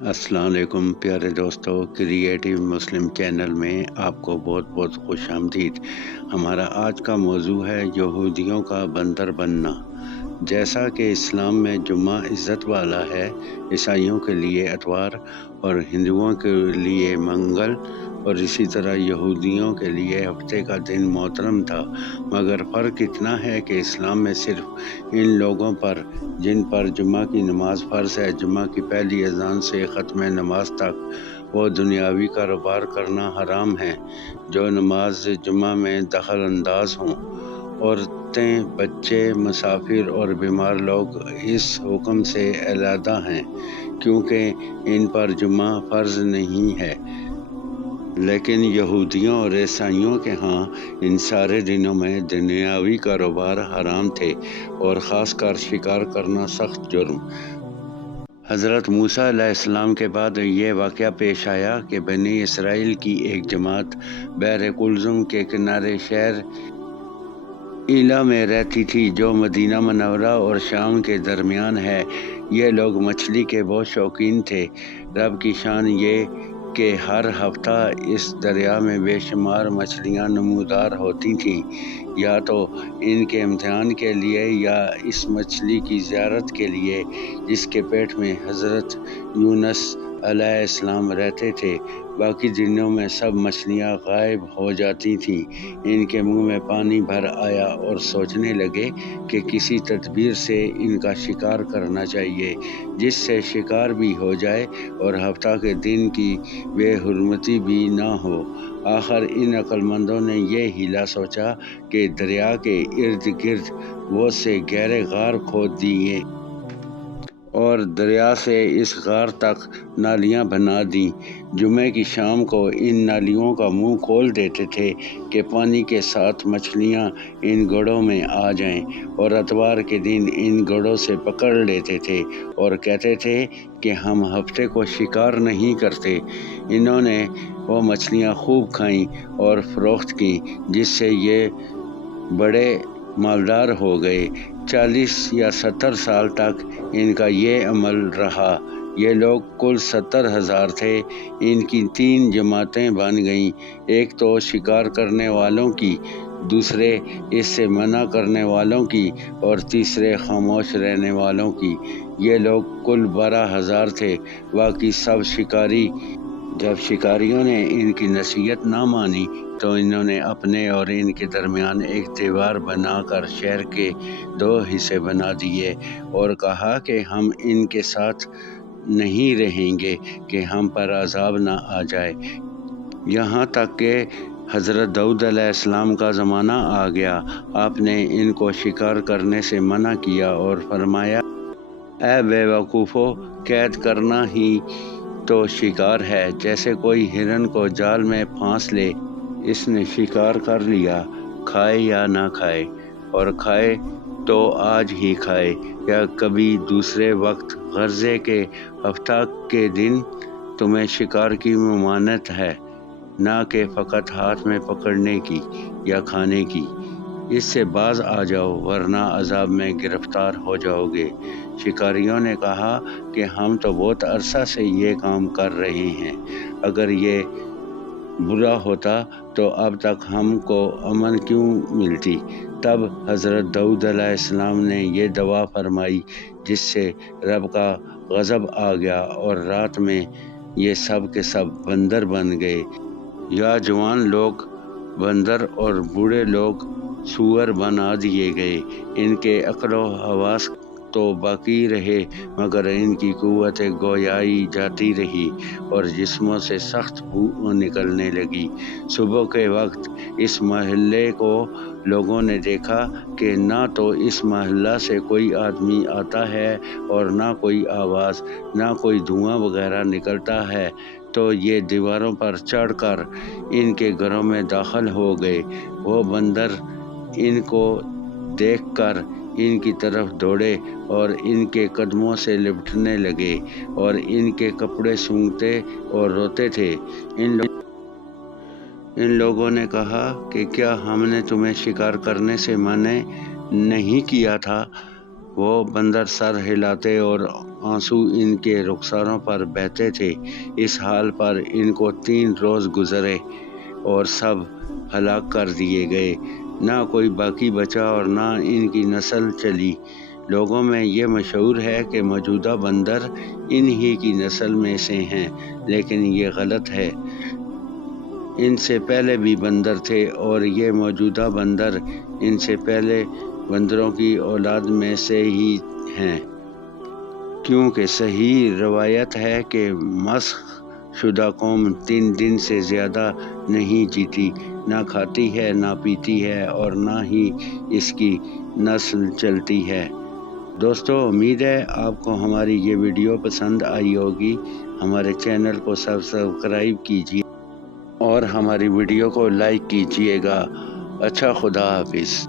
السلام علیکم پیارے دوستو، کریٹیو مسلم چینل میں آپ کو بہت بہت خوش آمدید۔ ہمارا آج کا موضوع ہے یہودیوں کا بندر بننا۔ جیسا کہ اسلام میں جمعہ عزت والا ہے، عیسائیوں کے لیے اتوار اور ہندوؤں کے لیے منگل، اور اسی طرح یہودیوں کے لیے ہفتے کا دن محترم تھا، مگر فرق اتنا ہے کہ اسلام میں صرف ان لوگوں پر جن پر جمعہ کی نماز فرض ہے، جمعہ کی پہلی اذان سے ختم نماز تک وہ دنیاوی کاروبار کرنا حرام ہے جو نماز جمعہ میں دخل انداز ہوں۔ عورتیں، بچے، مسافر اور بیمار لوگ اس حکم سے علیحدہ ہیں کیونکہ ان پر جمعہ فرض نہیں ہے، لیکن یہودیوں اور عیسائیوں کے ہاں ان سارے دنوں میں دنیاوی کاروبار حرام تھے، اور خاص کر شکار کرنا سخت جرم۔ حضرت موسیٰ علیہ السلام کے بعد یہ واقعہ پیش آیا کہ بنی اسرائیل کی ایک جماعت بحر کلزم کے کنارے شہر ایلا میں رہتی تھی جو مدینہ منورہ اور شام کے درمیان ہے۔ یہ لوگ مچھلی کے بہت شوقین تھے۔ رب کی شان یہ کہ ہر ہفتہ اس دریا میں بے شمار مچھلیاں نمودار ہوتی تھیں، یا تو ان کے امتحان کے لیے یا اس مچھلی کی زیارت کے لیے جس کے پیٹ میں حضرت یونس علیہ السلام رہتے تھے۔ باقی دنوں میں سب مچھلیاں غائب ہو جاتی تھیں۔ ان کے منہ میں پانی بھر آیا اور سوچنے لگے کہ کسی تدبیر سے ان کا شکار کرنا چاہیے جس سے شکار بھی ہو جائے اور ہفتہ کے دن کی بے حرمتی بھی نہ ہو۔ آخر ان عقل مندوں نے یہ ہیلا سوچا کہ دریا کے ارد گرد بہت سے گہرے غار کھود دیے اور دریا سے اس غار تک نالیاں بنا دیں۔ جمعے کی شام کو ان نالیوں کا منہ کھول دیتے تھے کہ پانی کے ساتھ مچھلیاں ان گڑھوں میں آ جائیں، اور اتوار کے دن ان گڑھوں سے پکڑ لیتے تھے اور کہتے تھے کہ ہم ہفتے کو شکار نہیں کرتے۔ انہوں نے وہ مچھلیاں خوب کھائیں اور فروخت کیں، جس سے یہ بڑے مالدار ہو گئے۔ 40 یا 70 سال تک ان کا یہ عمل رہا۔ یہ لوگ کل 70,000 تھے۔ ان کی 3 جماعتیں بن گئیں، ایک تو شکار کرنے والوں کی، دوسرے اس سے منع کرنے والوں کی، اور تیسرے خاموش رہنے والوں کی۔ یہ لوگ کل 12,000 تھے، باقی سب شکاری۔ جب شکاریوں نے ان کی نصیحت نہ مانی تو انہوں نے اپنے اور ان کے درمیان ایک دیوار بنا کر شہر کے 2 حصے بنا دیے اور کہا کہ ہم ان کے ساتھ نہیں رہیں گے کہ ہم پر عذاب نہ آ جائے۔ یہاں تک کہ حضرت داؤد علیہ السلام کا زمانہ آ گیا۔ آپ نے ان کو شکار کرنے سے منع کیا اور فرمایا، اے بے وقوفو، قید کرنا ہی تو شکار ہے۔ جیسے کوئی ہرن کو جال میں پھانس لے، اس نے شکار کر لیا، کھائے یا نہ کھائے، اور کھائے تو آج ہی کھائے یا کبھی دوسرے وقت۔ غرضے کے ہفتہ کے دن تمہیں شکار کی ممانعت ہے، نہ کہ فقط ہاتھ میں پکڑنے کی یا کھانے کی۔ اس سے باز آ جاؤ ورنہ عذاب میں گرفتار ہو جاؤ گے۔ شکاریوں نے کہا کہ ہم تو بہت عرصہ سے یہ کام کر رہے ہیں، اگر یہ برا ہوتا تو اب تک ہم کو امن کیوں ملتی؟ تب حضرت داؤد علیہ السلام نے یہ دعا فرمائی جس سے رب کا غضب آ گیا، اور رات میں یہ سب کے سب بندر بن گئے، یا جوان لوگ بندر اور بوڑھے لوگ سور بنا دیے گئے۔ ان کے عقل و حواس تو باقی رہے، مگر ان کی قوت گویائی جاتی رہی اور جسموں سے سخت بو نکلنے لگی۔ صبح کے وقت اس محلے کو لوگوں نے دیکھا کہ نہ تو اس محلہ سے کوئی آدمی آتا ہے اور نہ کوئی آواز، نہ کوئی دھواں وغیرہ نکلتا ہے، تو یہ دیواروں پر چڑھ کر ان کے گھروں میں داخل ہو گئے۔ وہ بندر ان کو دیکھ کر ان کی طرف دوڑے اور ان کے قدموں سے لپٹنے لگے اور ان کے کپڑے سونگھتے اور روتے تھے۔ ان لوگوں نے کہا کہ کیا ہم نے تمہیں شکار کرنے سے منع نہیں کیا تھا؟ وہ بندر سر ہلاتے اور آنسو ان کے رخساروں پر بہتے تھے۔ اس حال پر ان کو 3 روز گزرے اور سب ہلاک کر دیے گئے۔ نہ کوئی باقی بچا اور نہ ان کی نسل چلی۔ لوگوں میں یہ مشہور ہے کہ موجودہ بندر ان ہی کی نسل میں سے ہیں، لیکن یہ غلط ہے۔ ان سے پہلے بھی بندر تھے اور یہ موجودہ بندر ان سے پہلے بندروں کی اولاد میں سے ہی ہیں، کیونکہ صحیح روایت ہے کہ مسخ شدہ قوم 3 دن سے زیادہ نہیں جیتی، نہ کھاتی ہے، نہ پیتی ہے اور نہ ہی اس کی نسل چلتی ہے۔ دوستو، امید ہے آپ کو ہماری یہ ویڈیو پسند آئی ہوگی۔ ہمارے چینل کو سبسکرائب کیجیے اور ہماری ویڈیو کو لائک کیجیے گا۔ اچھا، خدا حافظ۔